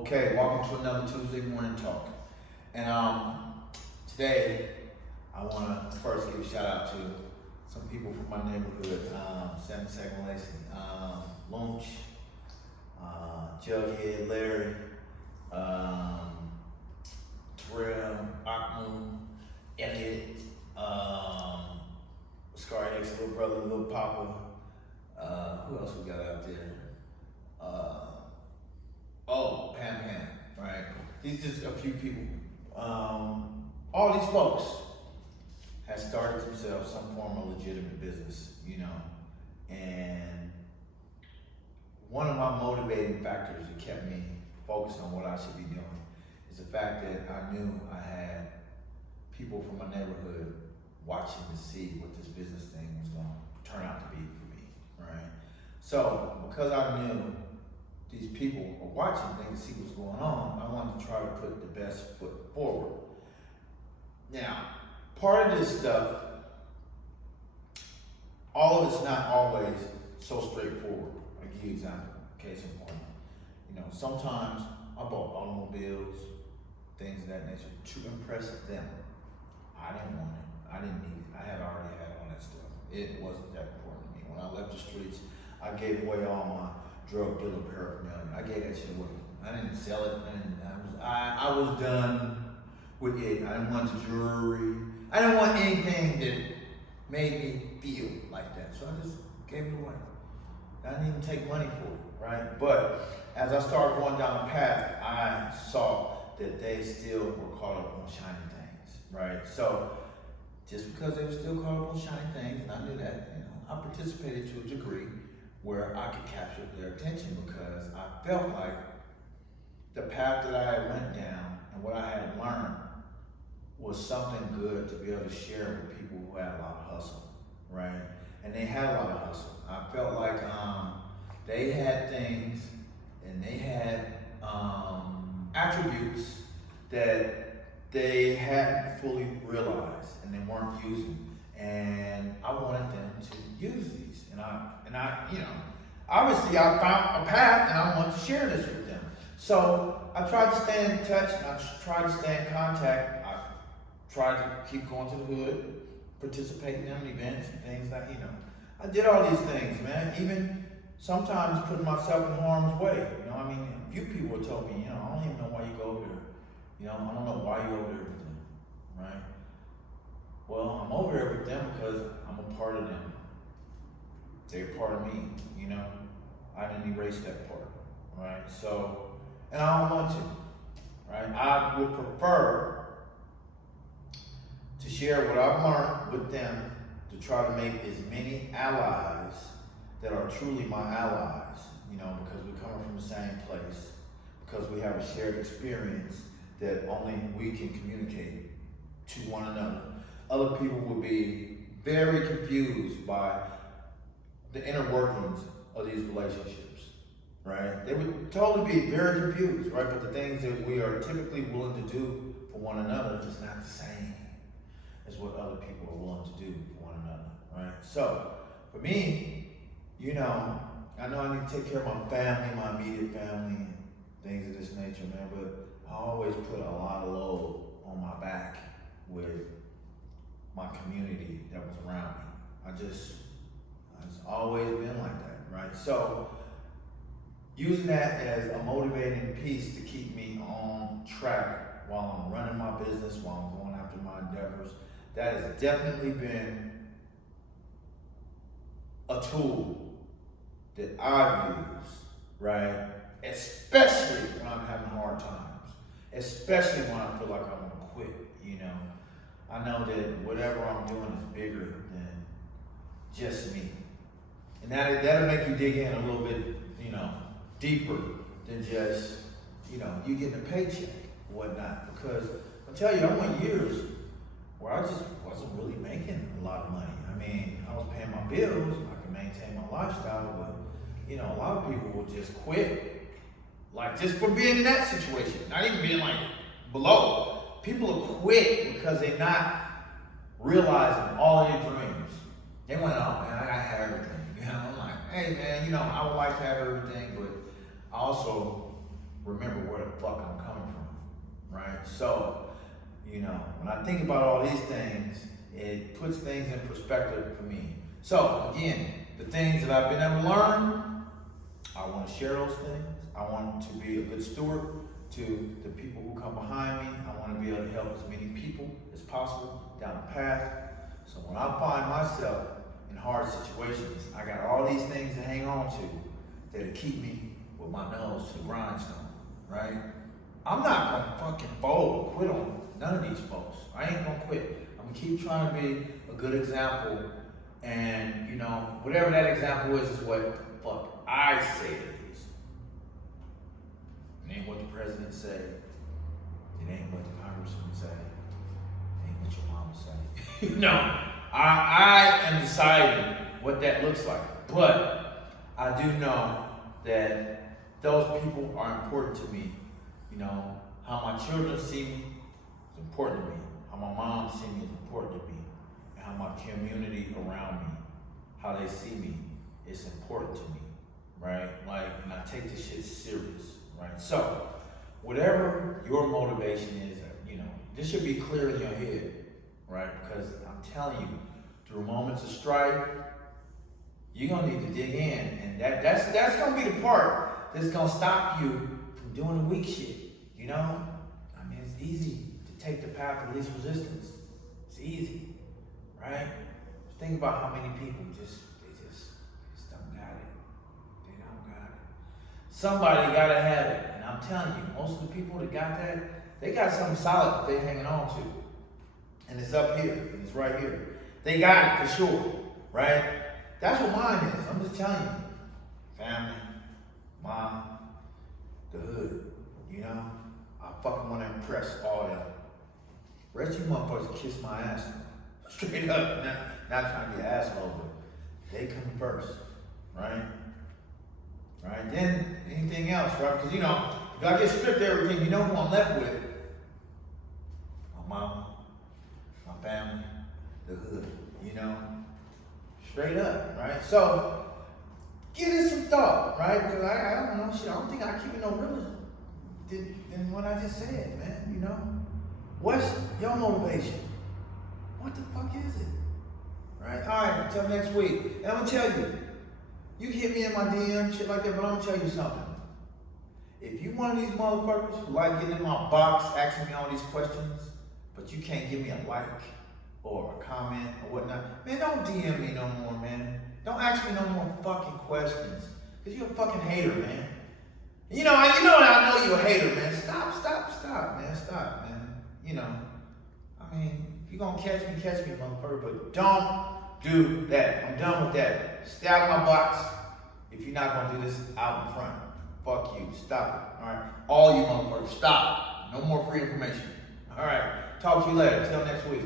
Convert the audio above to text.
Okay, welcome to another Tuesday morning talk. And today I want to first give a shout out to some people from my neighborhood, 72nd Lacey, Lunch, Jughead, Larry, Terrell, Akmoon, Elliot, Scar X, little brother, little Papa. Who else we got out there? Pam, right? These just a few people. All these folks have started themselves some form of legitimate business, and one of my motivating factors that kept me focused on what I should be doing is the fact that I knew I had people from my neighborhood watching to see what this business thing was going to turn out to be for me, right? So because I knew these people are watching things to see what's going on, I wanted to try to put the best foot forward. Now, part of this stuff, all of it's not always so straightforward. I'll give you an example, case in point. Sometimes I bought automobiles, things of that nature, to impress them. I didn't want it. I didn't need it. I had already had all that stuff. It wasn't that important to me. When I left the streets, I gave away all my drug dealer paraphernalia. I gave that shit away. I didn't sell it. I was done with it. I didn't want the jewelry. I didn't want anything that made me feel like that. So I just gave it away. I didn't even take money for it, right? But as I started going down the path, I saw that they still were caught up on shiny things, right? So just because they were still caught up on shiny things, and I knew that, I participated to a degree where I could capture their attention because I felt like the path that I went down and what I had learned was something good to be able to share with people who had a lot of hustle, right? And they had a lot of hustle. I felt like they had things and they had attributes that they hadn't fully realized and they weren't using. And I wanted them to use these. And I, obviously I found a path and I wanted to share this with them. So I tried to stay in touch and I tried to stay in contact. I tried to keep going to the hood, participating in events and things like, I did all these things, man. Even sometimes putting myself in harm's way. A few people have told me, I don't even know why you go over there. I don't know why you're over there with them, right? Well, I'm over there with them because I'm a part of them. They're part of me, I didn't erase that part, right? So, and I don't want to, right? I would prefer to share what I've learned with them to try to make as many allies that are truly my allies, because we're coming from the same place, because we have a shared experience that only we can communicate to one another. Other people would be very confused by the inner workings of these relationships, right? They would totally be very confused, right? But the things that we are typically willing to do for one another is not the same as what other people are willing to do for one another, right? So for me, I know I need to take care of my family, my immediate family, and things of this nature, man, but I always put a lot of load on my back with my community that was around me. It's always been like that, right? So using that as a motivating piece to keep me on track while I'm running my business, while I'm going after my endeavors, that has definitely been a tool that I've used, right? Especially when I'm having hard times, especially when I feel like I want to quit, I know that whatever I'm doing is bigger than just me. And that'll make you dig in a little bit, deeper than just, you getting a paycheck or whatnot. Because I'll tell you, I went years where I just wasn't really making a lot of money. I was paying my bills, I could maintain my lifestyle, but, a lot of people would just quit. Like, just for being in that situation, not even being like below. People will quit because they're not realizing all your dreams. They went, oh man, I gotta have everything. I'm like, hey man, I would like to have everything, but I also remember So, when I think about all these things, it puts things in perspective for me. So, again, the things that I've been able to learn, I want to share those things. I want to be a good steward to the people who come behind me. I want to be able to help as many people as possible down the path. So when I find myself in hard situations, I got all these things to hang on to that'll keep me with my nose to the grindstone, right? I'm not gonna fucking fold or quit on none of these folks. I ain't gonna quit. I'm gonna keep trying to be a good example, and whatever that example is what the fuck I say it is. It ain't what the president say. It ain't what the congressman say. It ain't what your mama say. I am deciding what that looks like. But I do know that those people are important to me. How my children see me is important to me. How my mom see me is important to me. And how my community around me, how they see me, is important to me, right? And I take this shit serious, right? So, whatever your motivation is, this should be clear in your head, right? Because I'm telling you, through moments of strife, you're gonna need to dig in, and that's gonna be the part that's gonna stop you from doing the weak shit. It's easy to take the path of least resistance. It's easy, right? Think about how many people just don't got it. They don't got it. Somebody gotta have it, and I'm telling you, most of the people that got that, they got something solid that they're hanging on to, and it's up here, and it's right here. They got it for sure, right? That's what mine is. I'm just telling you. Family, mom, the hood, I fucking want to impress all them. Rest of you motherfuckers kiss my ass. Straight up. Not trying to be an asshole, but they come first, right? Right? Then anything else, right? Because, if I get stripped of everything, you know who I'm left with? My mama, my family, the hood, Straight up, right? So, give it some thought, right? Because I don't know, shit, I don't think I keep it no realer than what I just said, man, What's your motivation? What the fuck is it? Right? All right, until next week. And I'm going to tell you, you can hit me in my DM, shit like that, but I'm going to tell you something. If you one of these motherfuckers who like getting in my box, asking me all these questions, but you can't give me a like or a comment or whatnot, man, don't DM me no more, man. Don't ask me no more fucking questions. Because you're a fucking hater, man. I know you're a hater, man. Stop, man. Stop, man. If you're going to catch me, motherfucker. But don't do that. I'm done with that. Stay out of my box. If you're not going to do this out in front, fuck you. Stop it. All right? All you motherfuckers, stop. No more free information. All right. Talk to you later. Till next week.